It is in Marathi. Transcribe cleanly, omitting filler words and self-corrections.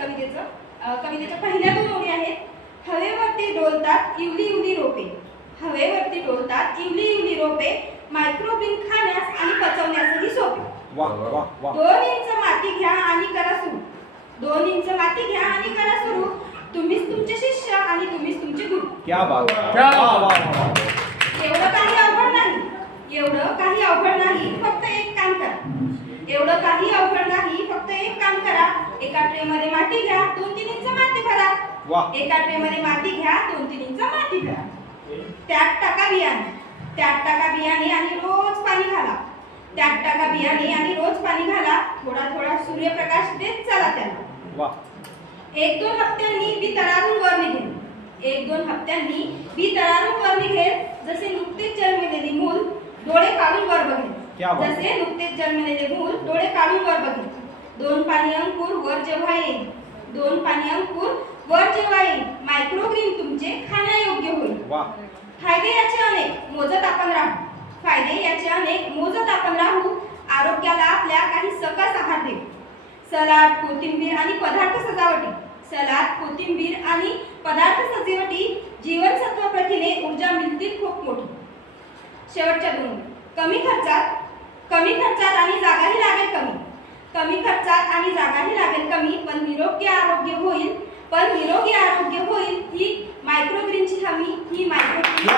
कवितेच्या पहिल्या दोन ओळी आहेत. हवेवरती डोलतात इवली इवली रोपे, हवेवरती डोलतात इवली इवली रोपे, मायक्रोग्रीन खाण्यास आणि पचवण्यासही सोपे. 2 इंच माती घ्या आणि करा सुरू, 2 इंच माती घ्या आणि करा सुरू, तुम्हीच तुमचे शिष्य आणि तुम्हीच तुमचे गुरु. क्या बात, क्या बात. एवढं काही अवघड नाही, एवढं काही अवघड नाही, फक्त एक काम करा. एवढं काही अवघड नाही, फक्त एक काम करा. एका ट्रे मध्ये माती घ्या, 2-3 इंच माती भरा. एका ट्रे मध्ये माती घ्या, 2-3 इंच माती भरा. त्यात टाका बियाणे, त्यात टाका बियाणे आणि रोज पाणी घाला. त्यात टाका बियाणे आणि रोज पाणी घाला. थोडा थोडा सूर्यप्रकाश देत चला त्याला. 1-2 हप्त्यांनी बी तरारून वर निघेल, 1-2 हप्त्यांनी बी तरारून वर निघेल. जसे नुकतेच जन्मलेले मूल डोळे काढून वर बघेल, जसे नुकतेच जन्मलेले मूल डोळे काढून वर बघेल. 2 पाणी अंकुर वर जेव्हा येईल, 2 पाणी अंकुर वर जेव्हा येईल, मायक्रोग्रीन तुमचे खाण्यायोग्य होईल. फायदे याचे अनेक मोजत आपण राहू, फायदे याचे अनेक मोजत आपण राहू. आरोग्याला आपल्या काही सकस आहार देऊ. सलाड, कोथिंबीर आणि पदार्थ सजावटी, सलाड, कोथिंबीर आणि पदार्थ सजावटी, जीवनसत्व प्रथिने, ऊर्जा मिळतील खूप मोठी. शेवटच्या दोन, कमी खर्चात आणि जागाही लागेल कमी, कमी खर्चात आणि जागाही लागेल कमी, पण निरोगी आरोग्य होईल, पण निरोगी आरोग्य होईल ही मायक्रोग्रीनची हमी, ही मायक्रोग्रीन.